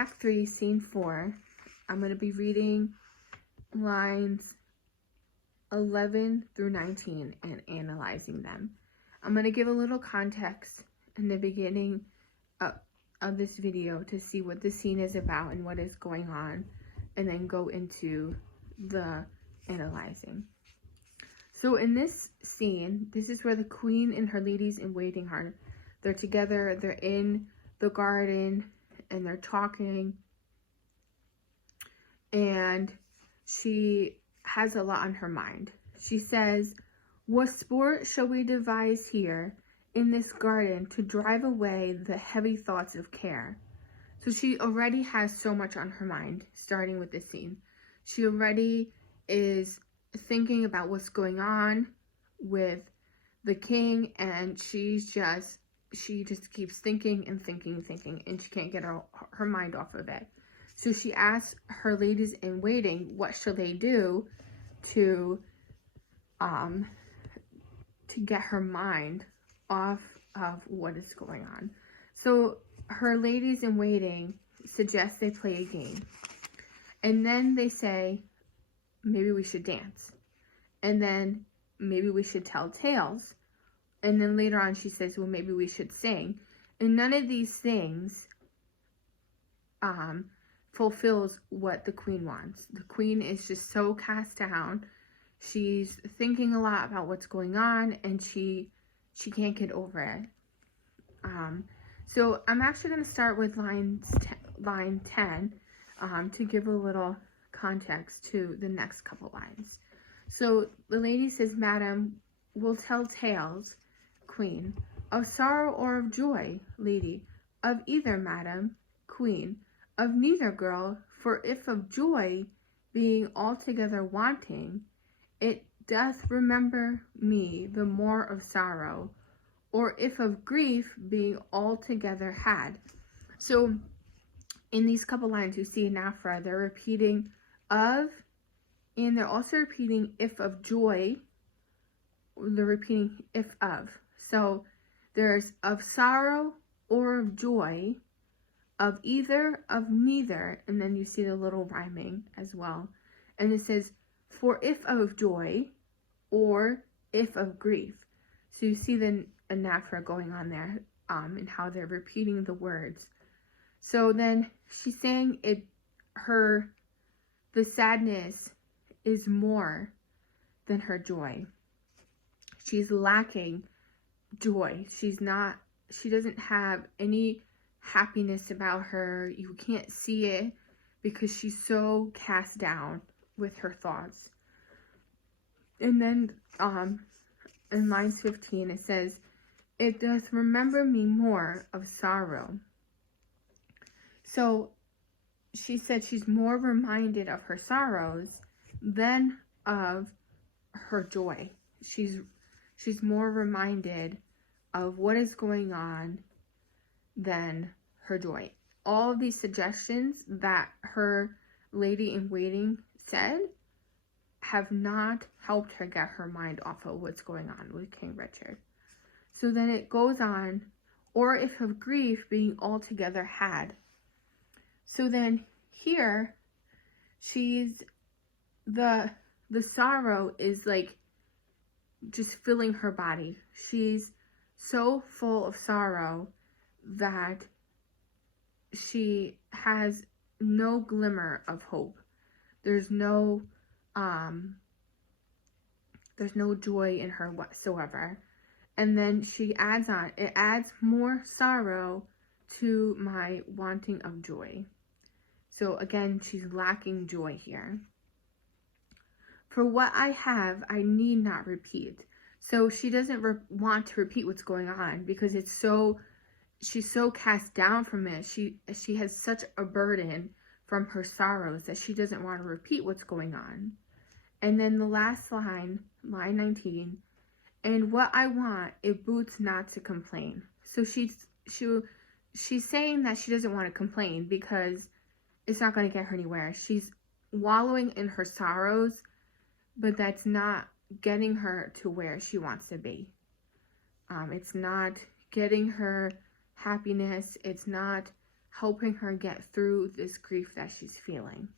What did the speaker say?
Act 3, Scene 4. I'm going to be reading lines 11 through 19 and analyzing them. I'm going to give a little context in the beginning of this video to see what the scene is about and what is going on, and then go into the analyzing. So in this scene, this is where the queen and her ladies in waiting are. They're together, they're in the garden, and they're talking. And she has a lot on her mind. She says, "What sport shall we devise here in this garden to drive away the heavy thoughts of care?" So she already has so much on her mind, starting with this scene. She already is thinking about what's going on with the king, and she just keeps thinking and thinking, and she can't get her mind off of it. So she asks her ladies in waiting, what should they do to get her mind off of what is going on. So her ladies in waiting suggest they play a game. And then they say, maybe we should dance. And then maybe we should tell tales. And then later on she says, well, maybe we should sing. And none of these things fulfills what the queen wants. The queen is just so cast down. She's thinking a lot about what's going on, and she can't get over it. So I'm actually going to start with line 10 to give a little context to the next couple lines. So the lady says, "Madam, we'll tell tales." Queen: "Of sorrow or of joy?" Lady: "Of either, madam." Queen: "Of neither, girl, for if of joy being altogether wanting, it doth remember me the more of sorrow, or if of grief being altogether had." So in these couple lines you see in Afra, they're repeating of, and they're also repeating if of joy. They're repeating if of. So there's of sorrow or of joy, of either, of neither, and then you see the little rhyming as well. And it says, for if of joy or if of grief. So you see the anaphora going on there, and how they're repeating the words. So then she's saying the sadness is more than her joy. She's lacking joy. She doesn't have any happiness about her. You can't see it because she's so cast down with her thoughts. And then in line 15 it says, "It doth remember me more of sorrow." So she said she's more reminded of her sorrows than of her joy. She's more reminded of what is going on than her joy. All of these suggestions that her lady in waiting said have not helped her get her mind off of what's going on with King Richard. So then it goes on, or if of grief being altogether had. So then here, the sorrow is like just filling her body. She's so full of sorrow that she has no glimmer of hope. There's no joy in her whatsoever. And then she adds on, it adds more sorrow to my wanting of joy. So again, she's lacking joy here. For what I have, I need not repeat. So she doesn't want to repeat what's going on because she's so cast down from it. She has such a burden from her sorrows that she doesn't want to repeat what's going on. And then the last line, line 19, "And what I want, it boots not to complain." So she's saying that she doesn't want to complain because it's not going to get her anywhere. She's wallowing in her sorrows, but that's not getting her to where she wants to be. It's not getting her happiness. It's not helping her get through this grief that she's feeling.